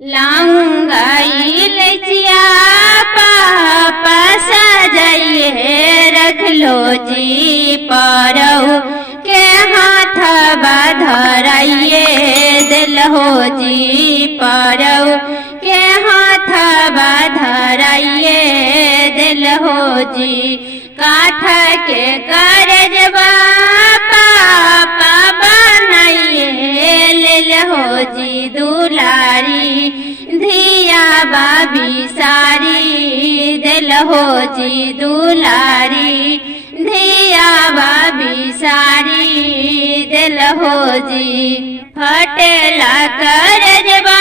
लाऊंगाई लचिया पापा सजाइए रख लो जी परऊ के हाथ धराइए दिल हो जी परऊ के हाथ धराइए दिल हो जी काठ के करजबा पापा बनाइए लेल हो जी दुलारी धिया बाबी सारी दिल हो जी दुलारी धिया बाबी सारी दिल हो जी फटेला करजबा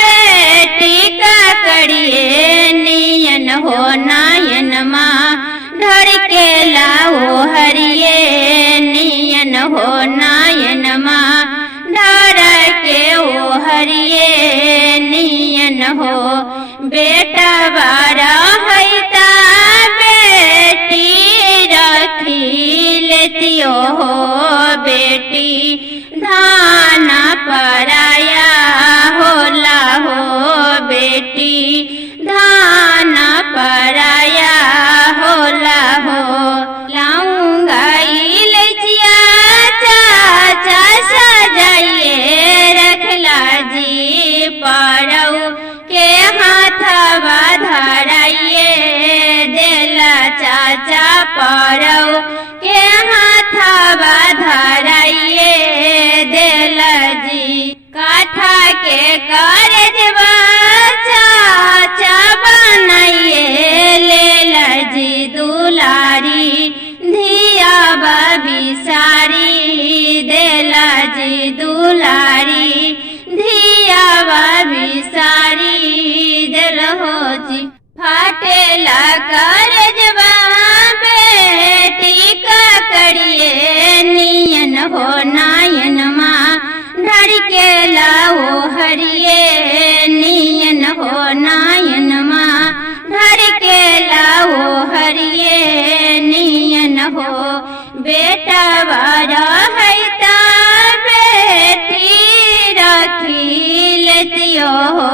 बेटी का कड़िए नियन हो नायन माँ धर के लाओ हरिये नियन हो नायन माँ धर के ओ हरिये नियन हो बेटा बारा हैता बेटी रखी लेतियो हो बेटी धाना पराया होला हो बेटी धाना पराया होला हो लाऊंगाई लचिया चाचा सजाइए रखला जी परऊ के हाथ धराइए देला चाचा परऊ के हाथ धराइए देला जी काठा के करजबा चाचा बनाइए लेला जी दुलारी धिया बाबी सारी देला जी दुलारी धिया बाबी सारी दिल हो जी फाटेला करजबा बेटी का कड़िए नियन हो नायन माँ धर के लाओ हरिये नियन हो नायन माँ धर के लाओ हरिये नियन हो बेटा बारा हैता बेटी रखी लेतियो हो